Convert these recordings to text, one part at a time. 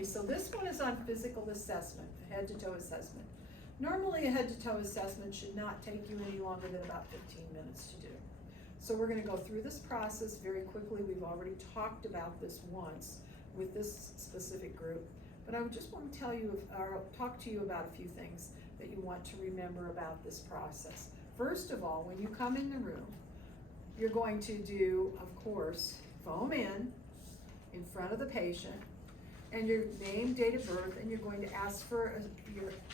Okay, so this one is on physical assessment, head-to-toe assessment. Normally, a head-to-toe assessment should not take you any longer than about 15 minutes to do. So we're gonna go through this process very quickly. We've already talked about this once with this specific group, but I would just want to tell you, or talk to you about a few things that you want to remember about this process. First of all, when you come in the room, you're going to do, of course, foam in front of the patient, and your name, date of birth, and you're going to ask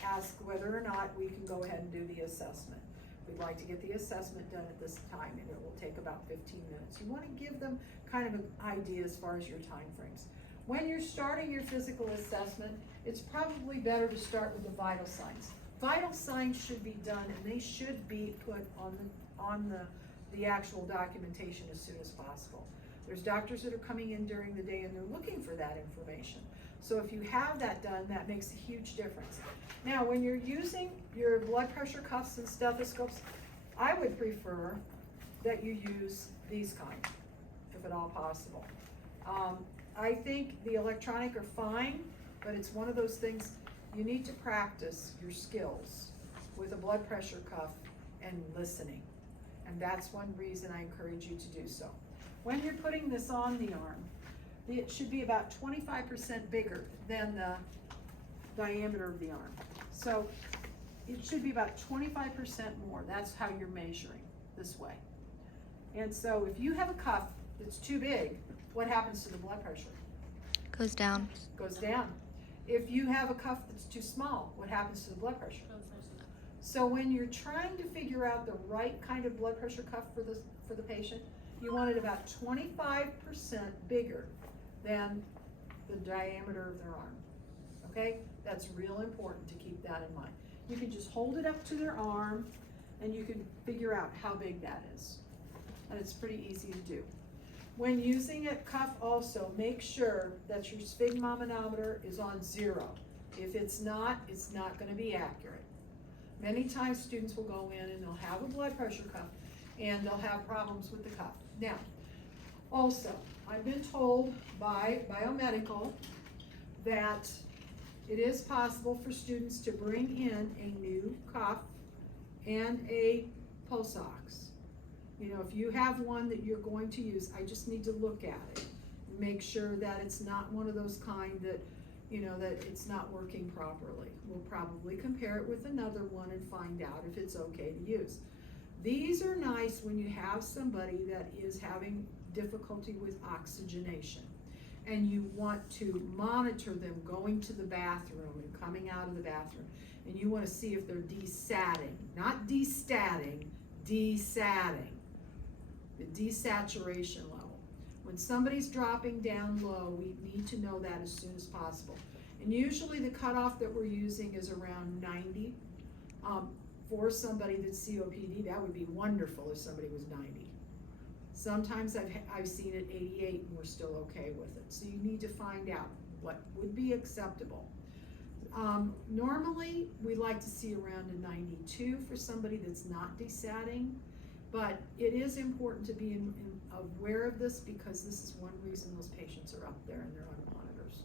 ask whether or not we can go ahead and do the assessment. We'd like to get the assessment done at this time, and it will take about 15 minutes. You want to give them kind of an idea as far as your time frames. When you're starting your physical assessment, it's probably better to start with the vital signs. Vital signs should be done, and they should be put on the actual documentation as soon as possible. There's doctors that are coming in during the day and they're looking for that information. So if you have that done, that makes a huge difference. Now, when you're using your blood pressure cuffs and stethoscopes, I would prefer that you use these kind, if at all possible. I think the electronic are fine, but it's one of those things, you need to practice your skills with a blood pressure cuff and listening. And that's one reason I encourage you to do so. When you're putting this on the arm, it should be about 25% bigger than the diameter of the arm. So it should be about 25% more. That's how you're measuring this way. And so if you have a cuff that's too big, what happens to the blood pressure? Goes down. Goes down. If you have a cuff that's too small, what happens to the blood pressure? So when you're trying to figure out the right kind of blood pressure cuff for the patient, you want it about 25% bigger than the diameter of their arm. Okay? That's real important to keep that in mind. You can just hold it up to their arm and you can figure out how big that is. And it's pretty easy to do. When using a cuff also, make sure that your sphygmomanometer is on 0. If it's not going to be accurate. Many times students will go in and they'll have a blood pressure cuff and they'll have problems with the cuff. Now, also, I've been told by Biomedical that it is possible for students to bring in a new cuff and a pulse ox. You know, if you have one that you're going to use, I just need to look at it and make sure that it's not one of those kind that, you know, that it's not working properly. We'll probably compare it with another one and find out if it's okay to use. These are nice when you have somebody that is having difficulty with oxygenation and you want to monitor them going to the bathroom and coming out of the bathroom, and you want to see if they're desatting, not destatting, desatting, the desaturation level. When somebody's dropping down low, we need to know that as soon as possible. And usually the cutoff that we're using is around 90. For somebody that's COPD, that would be wonderful if somebody was 90. Sometimes I've seen it 88 and we're still okay with it. So you need to find out what would be acceptable. Normally, we like to see around a 92 for somebody that's not desatting, but it is important to be aware of this because this is one reason those patients are up there and they're on monitors,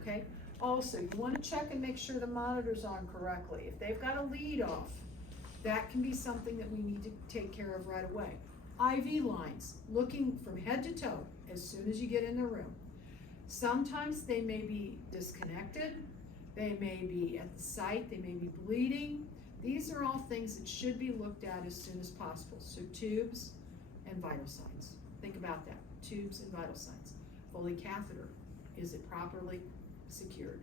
okay? Also, you want to check and make sure the monitor's on correctly. If they've got a lead off, that can be something that we need to take care of right away. IV lines, looking from head to toe as soon as you get in the room. Sometimes they may be disconnected, they may be at the site, they may be bleeding. These are all things that should be looked at as soon as possible. So tubes and vital signs. Think about that, tubes and vital signs. Foley catheter, is it properly secured?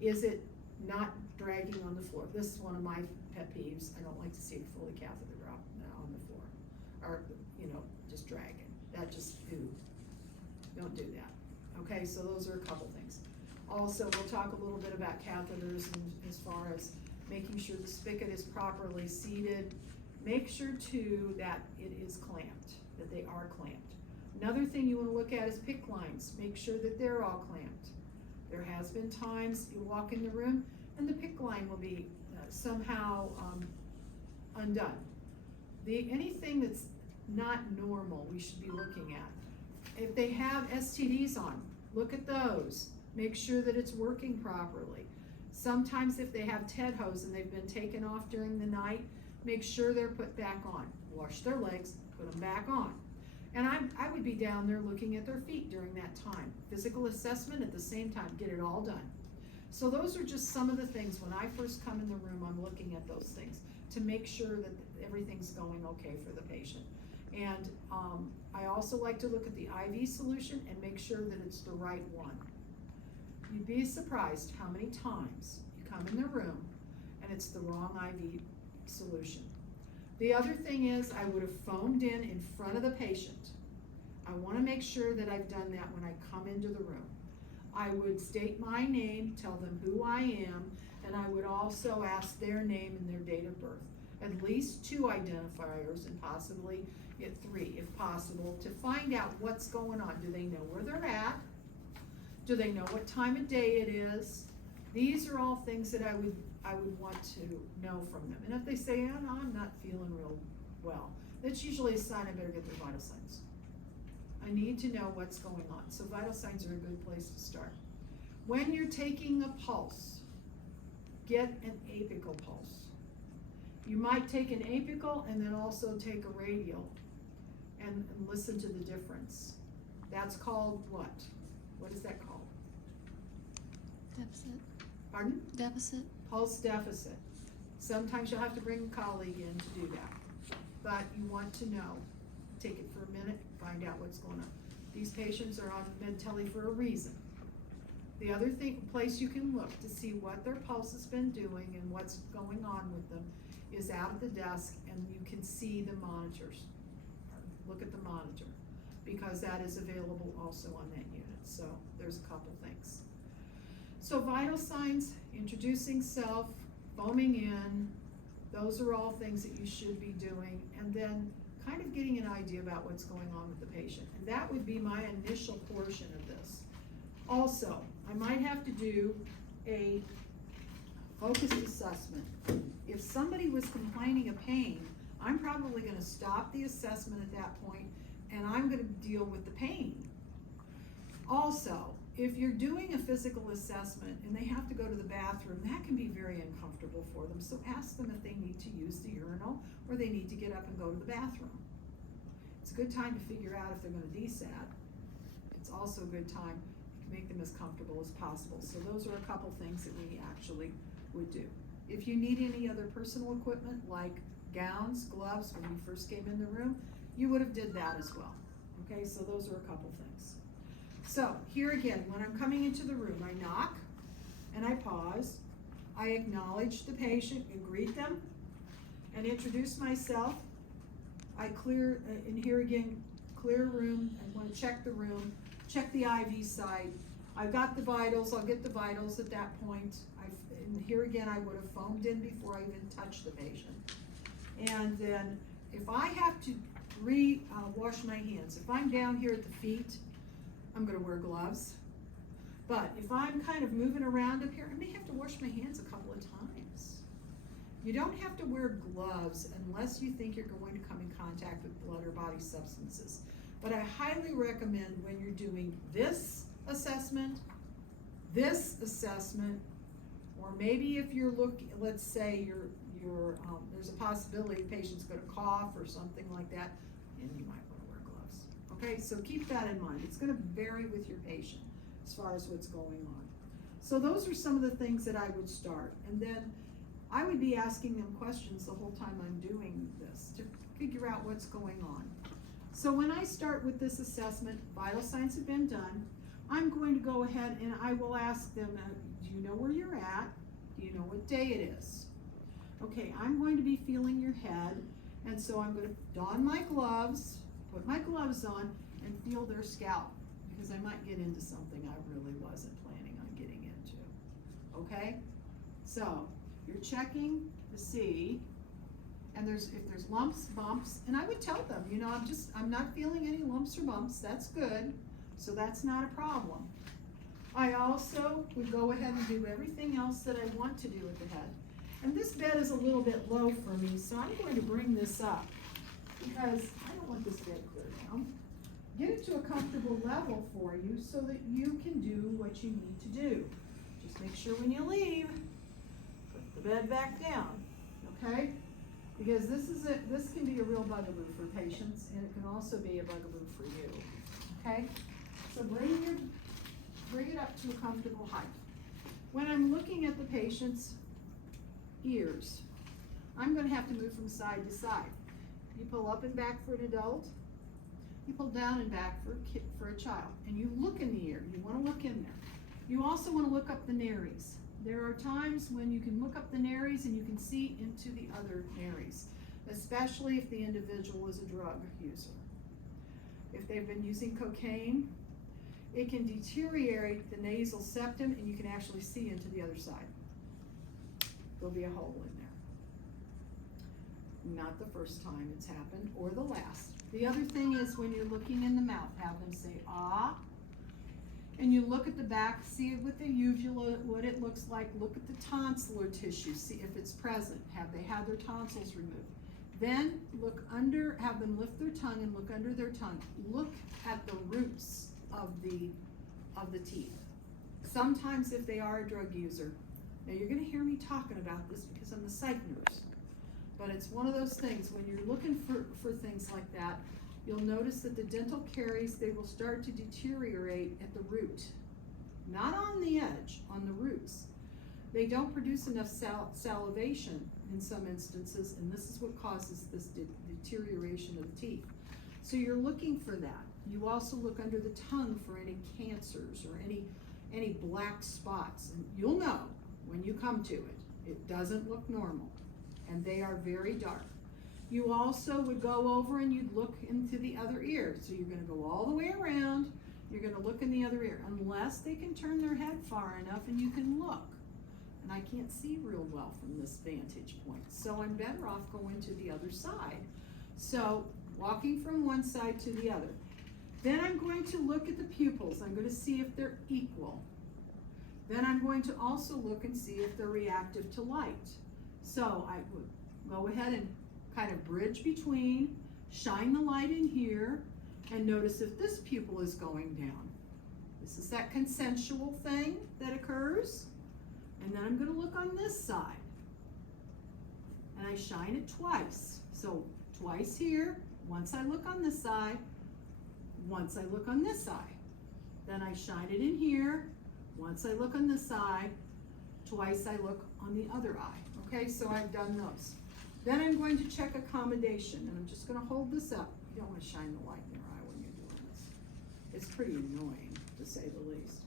Is it not dragging on the floor? This is one of my pet peeves. I don't like to see a Foley catheter drop on the floor, or just dragging. That just, don't do that. Okay, so those are a couple things. Also, we'll talk a little bit about catheters and as far as making sure the spigot is properly seated. Make sure too that it is clamped, that they are clamped. Another thing you want to look at is PICC lines. Make sure that they're all clamped. There has been times you walk in the room and the PICC line will be somehow undone. Anything that's not normal, we should be looking at. If they have STDs on, look at those. Make sure that it's working properly. Sometimes if they have TED hose and they've been taken off during the night, make sure they're put back on. Wash their legs, put them back on. And I would be down there looking at their feet during that time. Physical assessment at the same time, get it all done. So those are just some of the things. When I first come in the room, I'm looking at those things to make sure that everything's going okay for the patient. And I also like to look at the IV solution and make sure that it's the right one. You'd be surprised how many times you come in the room and it's the wrong IV solution. The other thing is I would have foamed in front of the patient. I want to make sure that I've done that when I come into the room. I would state my name, tell them who I am, and I would also ask their name and their date of birth. At least 2 identifiers and possibly 3 if possible, to find out what's going on. Do they know where they're at? Do they know what time of day it is? These are all things that I would want to know from them. And if they say, oh, no, I'm not feeling real well, that's usually a sign I better get their vital signs. I need to know what's going on. So vital signs are a good place to start. When you're taking a pulse, get an apical pulse. You might take an apical and then also take a radial and listen to the difference. That's called what? What is that called? Deficit. Pardon? Deficit. Pulse deficit. Sometimes you'll have to bring a colleague in to do that. But you want to know. Take it for a minute, find out what's going on. These patients are on Med-Tele for a reason. The other place you can look to see what their pulse has been doing and what's going on with them is out at the desk, and you can see the monitors. Look at the monitor, because that is available also on that unit. So there's a couple things. So vital signs, introducing self, foaming in, those are all things that you should be doing. And then kind of getting an idea about what's going on with the patient. And that would be my initial portion of this. Also, I might have to do a focused assessment. If somebody was complaining of pain, I'm probably gonna stop the assessment at that point and I'm gonna deal with the pain. Also, if you're doing a physical assessment and they have to go to the bathroom, that can be very uncomfortable for them. So ask them if they need to use the urinal or they need to get up and go to the bathroom. It's a good time to figure out if they're gonna desat. It's also a good time to make them as comfortable as possible. So those are a couple things that we actually would do. If you need any other personal equipment like gowns, gloves, when you first came in the room, you would have did that as well. Okay, so those are a couple things. So here again, when I'm coming into the room, I knock and I pause. I acknowledge the patient and greet them and introduce myself. I clear, and here again, clear room. I want to check the room, check the IV site. I've got the vitals, I'll get the vitals at that point. And here again, I would have foamed in before I even touched the patient. And then if I have to wash my hands, if I'm down here at the feet, I'm gonna wear gloves. But if I'm kind of moving around up here, I may have to wash my hands a couple of times. You don't have to wear gloves unless you think you're going to come in contact with blood or body substances. But I highly recommend when you're doing this assessment, or maybe if you're looking, let's say there's a possibility the patient's gonna cough or something like that, and you might wanna wear gloves. Okay, so keep that in mind. It's gonna vary with your patient as far as what's going on. So those are some of the things that I would start. And then I would be asking them questions the whole time I'm doing this to figure out what's going on. So when I start with this assessment, vital signs have been done, I'm going to go ahead and I will ask them, do you know where you're at? Do you know what day it is? Okay, I'm going to be feeling your head, and so I'm going to don my gloves, put my gloves on, and feel their scalp, because I might get into something I really wasn't planning on getting into. Okay? So, you're checking to see, and if there's lumps, bumps, and I would tell them, you know, I'm not feeling any lumps or bumps, that's good, so that's not a problem. I also would go ahead and do everything else that I want to do with the head. And this bed is a little bit low for me, so I'm going to bring this up because I don't want this bed clear down. get it to a comfortable level for you so that you can do what you need to do. Just make sure when you leave, put the bed back down, okay? Because this can be a real bugaboo for patients, and it can also be a bugaboo for you, okay? So bring it up to a comfortable height. When I'm looking at the patient's ears, I'm gonna have to move from side to side. You pull up and back for an adult, you pull down and back for a child, and you look in the ear. You want to look in there. You also want to look up the nares. There are times when you can look up the nares and you can see into the other nares, especially if the individual is a drug user. If they've been using cocaine, it can deteriorate the nasal septum and you can actually see into the other side. There'll be a hole in there. Not the first time it's happened or the last. The other thing is when you're looking in the mouth, have them say ah, and you look at the back, see it with the uvula, what it looks like. Look at the tonsillar tissue, see if it's present. Have they had their tonsils removed? Then look under, have them lift their tongue and look under their tongue. Look at the roots of the teeth. Sometimes if they are a drug user, now you're gonna hear me talking about this because I'm a psych nurse. But it's one of those things, when you're looking for things like that, you'll notice that the dental caries, they will start to deteriorate at the root. Not on the edge, on the roots. They don't produce enough salivation in some instances, and this is what causes this deterioration of the teeth. So you're looking for that. You also look under the tongue for any cancers or any black spots. And you'll know when you come to it. It doesn't look normal. And they are very dark. You also would go over and you'd look into the other ear. So you're gonna go all the way around, you're gonna look in the other ear, unless they can turn their head far enough and you can look. And I can't see real well from this vantage point. So I'm better off going to the other side. So walking from one side to the other. Then I'm going to look at the pupils. I'm gonna see if they're equal. Then I'm going to also look and see if they're reactive to light. So I would go ahead and kind of bridge between, shine the light in here, and notice if this pupil is going down. This is that consensual thing that occurs. And then I'm gonna look on this side. And I shine it twice. So twice here, once I look on this side, once I look on this side. Then I shine it in here, once I look on this side, twice I look on the other eye. Okay, so I've done those. Then I'm going to check accommodation, and I'm just gonna hold this up. You don't wanna shine the light in your eye when you're doing this. It's pretty annoying, to say the least.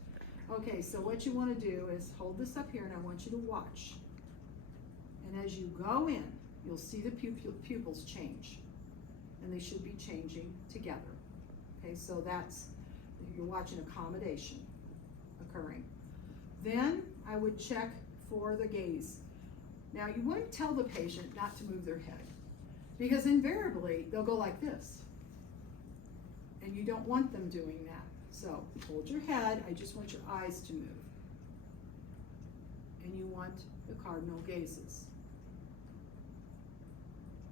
Okay, so what you wanna do is hold this up here, and I want you to watch. And as you go in, you'll see the pupils change. And they should be changing together. Okay, so that's, you're watching accommodation occurring. Then I would check for the gaze. Now you want to tell the patient not to move their head, because invariably they'll go like this. And you don't want them doing that. So hold your head, I just want your eyes to move. And you want the cardinal gazes.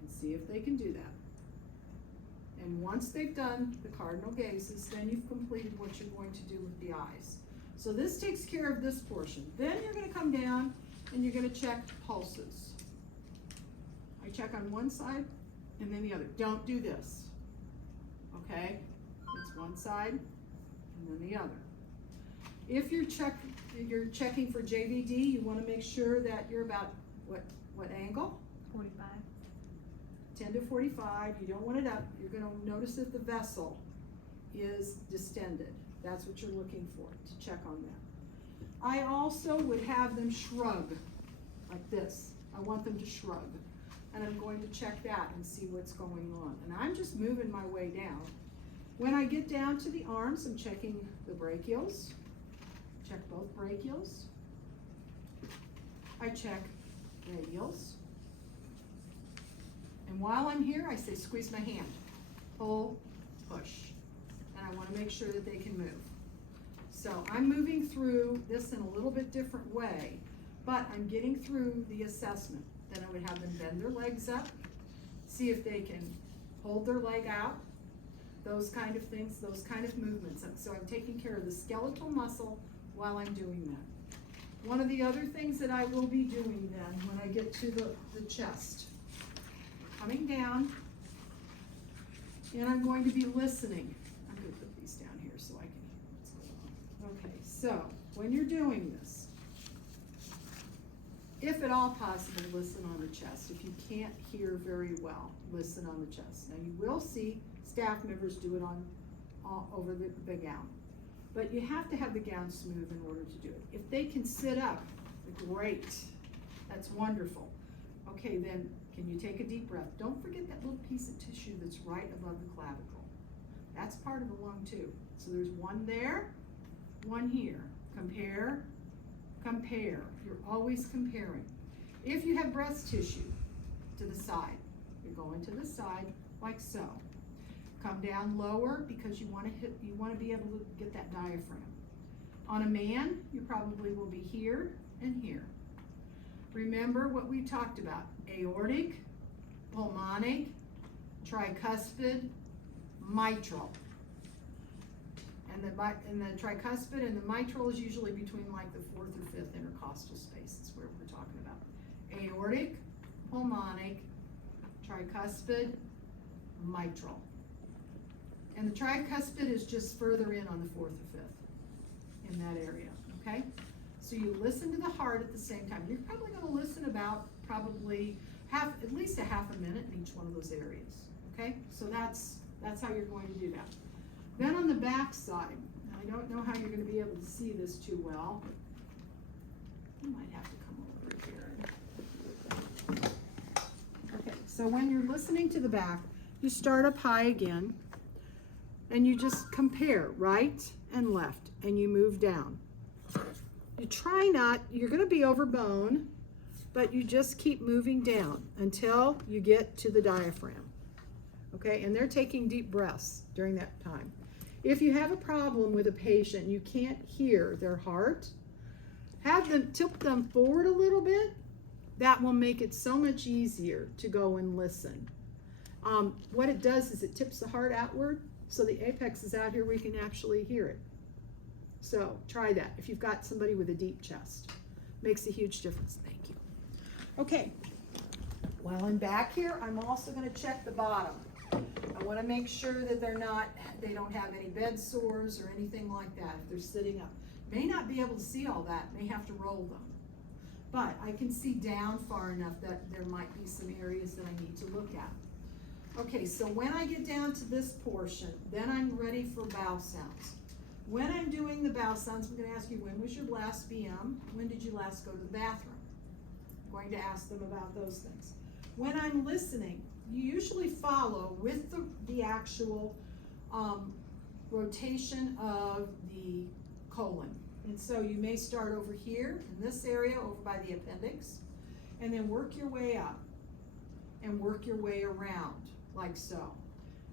And see if they can do that. And once they've done the cardinal gazes, then you've completed what you're going to do with the eyes. So this takes care of this portion. Then you're gonna come down and you're gonna check pulses. I check on one side and then the other. Don't do this, okay? It's one side and then the other. If you're checking for JVD, you wanna make sure that you're about, what angle? 45. 10 to 45, you don't want it up. You're gonna notice that the vessel is distended. That's what you're looking for, to check on that. I also would have them shrug, like this. I want them to shrug. And I'm going to check that and see what's going on. And I'm just moving my way down. When I get down to the arms, I'm checking the brachials. Check both brachials. I check radials. And while I'm here, I say, squeeze my hand, pull, push. And I wanna make sure that they can move. So I'm moving through this in a little bit different way, but I'm getting through the assessment. Then I would have them bend their legs up, see if they can hold their leg out, those kind of things, those kind of movements. So I'm taking care of the skeletal muscle while I'm doing that. One of the other things that I will be doing then when I get to the chest, coming down, and I'm going to be listening. I'm going to put these down here so I can hear what's going on. Okay, so when you're doing this, if at all possible, listen on the chest. If you can't hear very well, listen on the chest. Now you will see staff members do it on over the gown, but you have to have the gown smooth in order to do it. If they can sit up, great, that's wonderful. Okay, then can you take a deep breath? Don't forget that little piece of tissue that's right above the clavicle. That's part of the lung too. So there's one there, one here. Compare, compare. You're always comparing. If you have breast tissue to the side, you're going to the side like so. Come down lower because you want to be able to get that diaphragm. On a man, you probably will be here and here. Remember what we talked about: aortic, pulmonic, tricuspid, mitral. And the tricuspid and the mitral is usually between like the 4th or 5th intercostal space. That's where we're talking about. Aortic, pulmonic, tricuspid, mitral. And the tricuspid is just further in on the 4th or 5th in that area, okay? So you listen to the heart at the same time. You're probably going to listen about at least a half a minute in each one of those areas, okay? So that's how you're going to do that. Then on the back side, I don't know how you're going to be able to see this too well. You might have to come over here. Okay, so when you're listening to the back, you start up high again, and you just compare right and left, and you move down. You try not, you're going to be over bone, but you just keep moving down until you get to the diaphragm. Okay, and they're taking deep breaths during that time. If you have a problem with a patient, you can't hear their heart, have them tilt them forward a little bit. That will make it so much easier to go and listen. What it does is it tips the heart outward, so the apex is out here where you can actually hear it. So try that if you've got somebody with a deep chest. Makes a huge difference. Thank you. Okay, while I'm back here, I'm also going to check the bottom. I want to make sure that they don't have any bed sores or anything like that if they're sitting up. May not be able to see all that, may have to roll them. But I can see down far enough that there might be some areas that I need to look at. Okay, so when I get down to this portion, then I'm ready for bowel sounds. When I'm doing the bowel sounds, I'm going to ask you, when was your last BM? When did you last go to the bathroom? I'm going to ask them about those things. When I'm listening, you usually follow with the actual rotation of the colon. And so you may start over here in this area, over by the appendix, and then work your way up and work your way around, like so.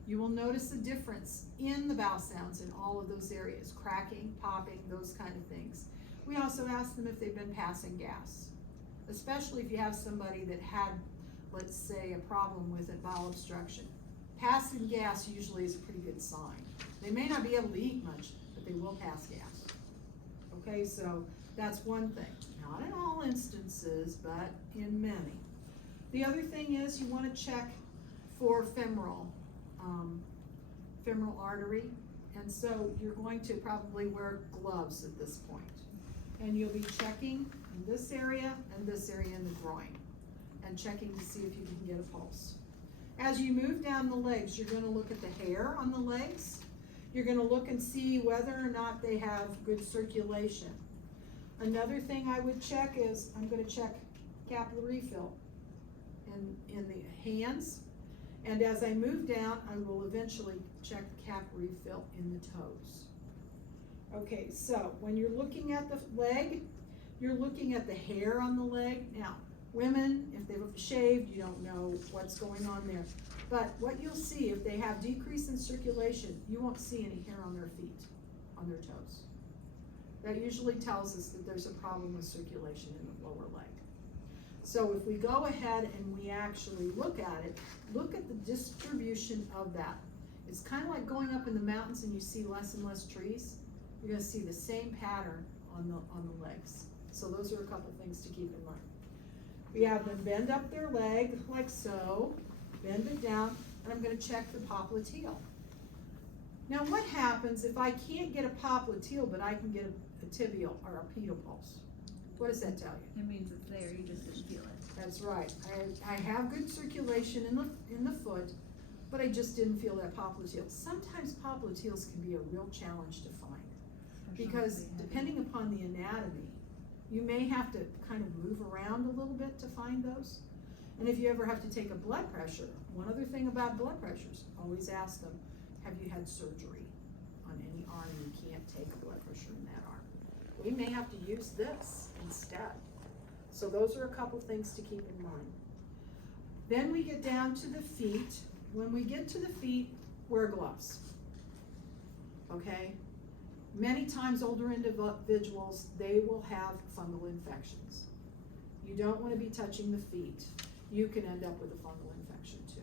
You will notice a difference in the bowel sounds in all of those areas: cracking, popping, those kind of things. We also ask them if they've been passing gas, especially if you have somebody that had, let's say, a problem with a bowel obstruction. Passing gas usually is a pretty good sign. They may not be able to eat much, but they will pass gas. Okay, so that's one thing. Not in all instances, but in many. The other thing is you want to check for femoral artery, and so you're going to probably wear gloves at this point. And you'll be checking in this area and this area in the groin, and checking to see if you can get a pulse. As you move down the legs, you're going to look at the hair on the legs. You're going to look and see whether or not they have good circulation. Another thing I would check is, I'm going to check capillary refill in the hands. And as I move down, I will eventually check capillary refill in the toes. Okay, so when you're looking at the leg, you're looking at the hair on the leg. Now, women, if they've shaved, you don't know what's going on there. But what you'll see, if they have decrease in circulation, you won't see any hair on their feet, on their toes. That usually tells us that there's a problem with circulation in the lower leg. So if we go ahead and we actually look at it, look at the distribution of that. It's kind of like going up in the mountains and you see less and less trees. You're gonna see the same pattern on the legs. So those are a couple things to keep in mind. We have them bend up their leg like so, bend it down, and I'm gonna check the popliteal. Now what happens if I can't get a popliteal, but I can get a tibial or a pedal pulse? What does that tell you? It means it's there, you just didn't feel it. That's right. I have good circulation in the foot, but I just didn't feel that popliteal. Sometimes popliteals can be a real challenge to find, because depending upon the anatomy, you may have to kind of move around a little bit to find those. And if you ever have to take a blood pressure, one other thing about blood pressures, always ask them, have you had surgery on any arm you can't take a blood pressure in that arm? We may have to use this instead. So those are a couple things to keep in mind. Then we get down to the feet. When we get to the feet, wear gloves. Okay? Many times older individuals, they will have fungal infections. You don't want to be touching the feet. You can end up with a fungal infection too.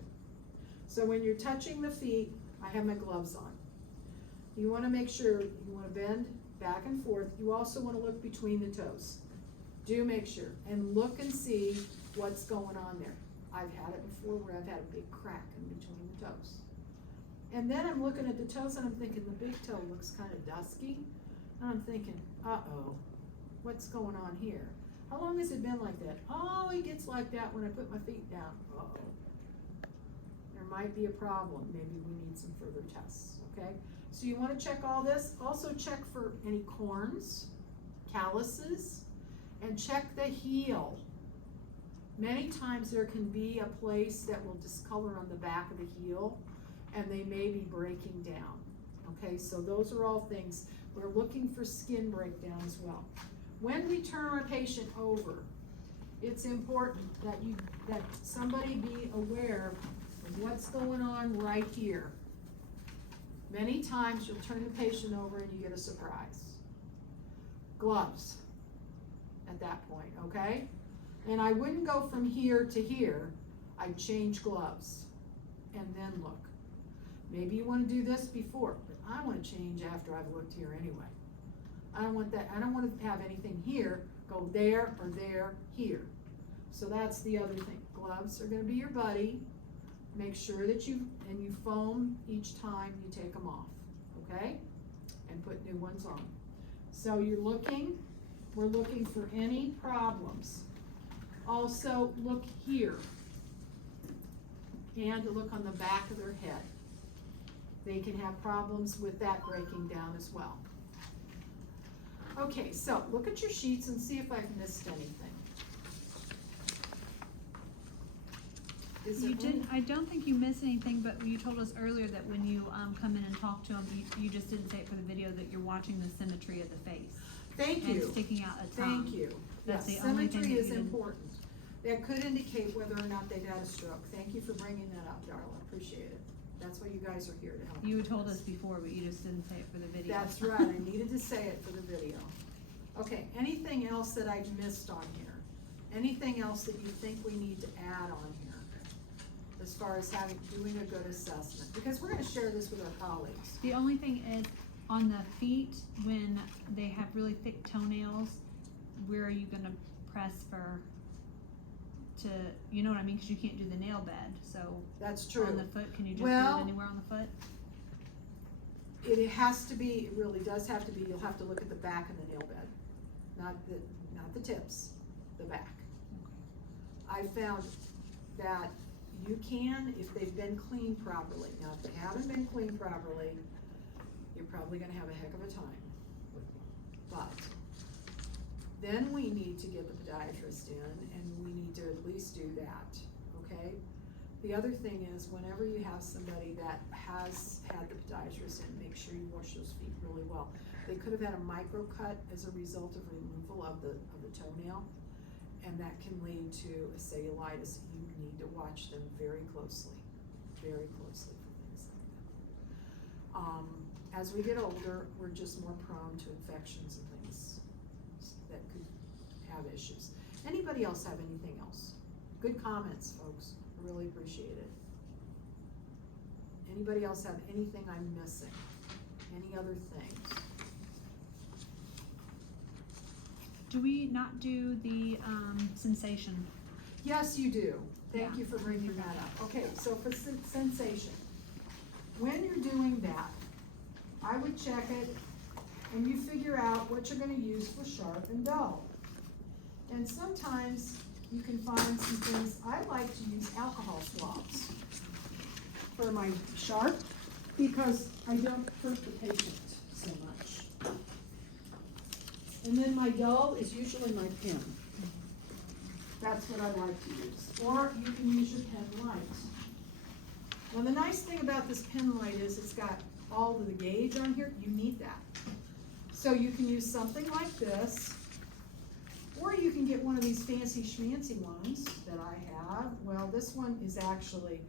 So when you're touching the feet, I have my gloves on. You want to make sure you want to bend back and forth. You also want to look between the toes. Do make sure and look and see what's going on there. I've had it before where I've had a big crack in between the toes. And then I'm looking at the toes and I'm thinking the big toe looks kind of dusky. And I'm thinking, uh-oh, what's going on here? How long has it been like that? Oh, it gets like that when I put my feet down. Uh-oh. There might be a problem. Maybe we need some further tests, okay? So you want to check all this. Also check for any corns, calluses, and check the heel. Many times there can be a place that will discolor on the back of the heel, and they may be breaking down. Okay, so those are all things. We're looking for skin breakdown as well. When we turn our patient over, it's important that somebody be aware of what's going on right here. Many times you'll turn the patient over and you get a surprise. Gloves at that point, okay? And I wouldn't go from here to here. I'd change gloves and then look. Maybe you want to do this before, but I want to change after I've looked here anyway. I don't want that. I don't want to have anything here go there or there, here. So that's the other thing. Gloves are going to be your buddy. Make sure that you foam each time you take them off, okay? And put new ones on. So we're looking for any problems. Also look here and look on the back of their head. They can have problems with that breaking down as well. Okay, so look at your sheets and see if I've missed anything. I don't think you missed anything, but you told us earlier that when you come in and talk to them, you just didn't say it for the video, that you're watching the symmetry of the face. Thank you. And sticking out a tongue. Thank you. That's Yes, the only thing symmetry that is you didn't- important. That could indicate whether or not they've had a stroke. Thank you for bringing that up, Darla. Appreciate it. That's what you guys are here to help. You with told this. us before, but you just didn't say it for the video. That's right, I needed to say it for the video. Okay, anything else that I've missed on here? Anything else that you think we need to add on here? As far as doing a good assessment? Because we're gonna share this with our colleagues. The only thing is, on the feet, when they have really thick toenails, where are you gonna press you know what I mean, cause you can't do the nail bed, so. That's true. On the foot, can you just do Well, it anywhere on the foot? It has to be, it really does have to be, you'll have to look at the back of the nail bed, not the tips, the back. I found that you can, if they've been cleaned properly. Now, if they haven't been cleaned properly, you're probably gonna have a heck of a time with them. But then we need to get the podiatrist in, and we need to at least do that, okay? The other thing is, whenever you have somebody that has had the podiatrist in, make sure you wash those feet really well. They could have had a microcut as a result of removal of the toenail, and that can lead to a cellulitis. You need to watch them very closely for things like that. As we get older, we're just more prone to infections and things that could have issues. Anybody else have anything else? Good comments, folks. I really appreciate it. Anybody else have anything I'm missing? Any other things? Do we not do the, sensation? Yes, you do. Thank Yeah. you for bringing that up. Okay, so for sensation, when you're doing that, I would check it and you figure out what you're gonna use for sharp and dull. And sometimes you can find some things, I like to use alcohol swabs for my sharp because I don't hurt the patient so much. And then my dull is usually my pen. That's what I like to use. Or you can use your pen light. Now the nice thing about this pen light is it's got all of the gauge on here. You need that. So you can use something like this, or you can get one of these fancy schmancy ones that I have. Well, this one is actually,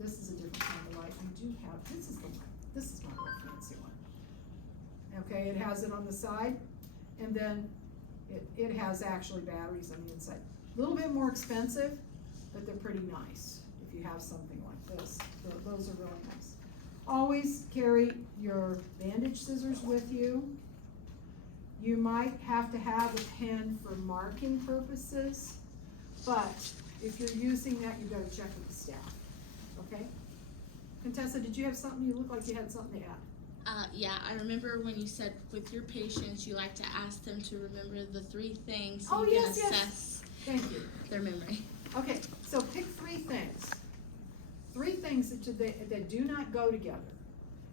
this is a different kind of light. I do have, this is the one. This is my real fancy one. Okay, it has it on the side, and then it has actually batteries on the inside. A little bit more expensive, but they're pretty nice if you have something like this. Those are really nice. Always carry your bandage scissors with you. You might have to have a pen for marking purposes, but if you're using that, you gotta check with the staff, okay? Contessa, did you have something? You look like you had something to add. Yeah, I remember when you said with your patients, you like to ask them to remember the 3 things so Oh, you yes, can yes. assess Thank you. their memory. Okay, so pick 3 things. 3 things that do not go together.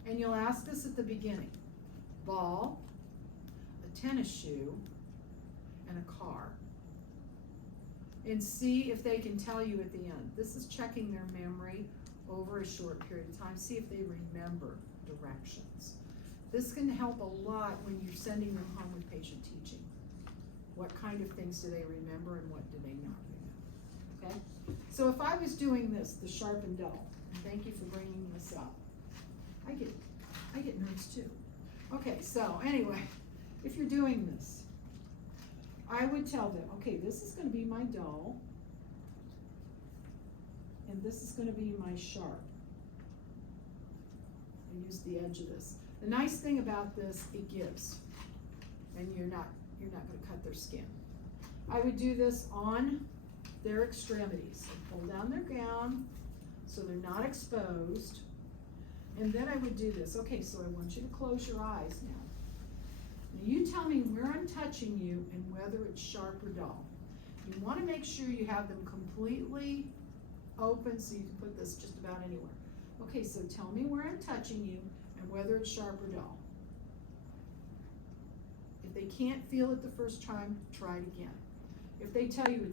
And you'll ask this at the beginning. Ball, a tennis shoe, and a car. And see if they can tell you at the end. This is checking their memory over a short period of time. See if they remember directions. This can help a lot when you're sending them home with patient teaching. What kind of things do they remember and what do they not remember, okay? So if I was doing this, the sharp and dull, and thank you for bringing this up, I get nervous too. Okay, so anyway, if you're doing this, I would tell them, okay, this is gonna be my dull, and this is gonna be my sharp. I use the edge of this. The nice thing about this, it gives, and you're not gonna cut their skin. I would do this on their extremities. So pull down their gown so they're not exposed. And then I would do this. Okay, so I want you to close your eyes now. Now you tell me where I'm touching you and whether it's sharp or dull. You want to make sure you have them completely open so you can put this just about anywhere. Okay, so tell me where I'm touching you and whether it's sharp or dull. If they can't feel it the first time, try it again. If they tell you it's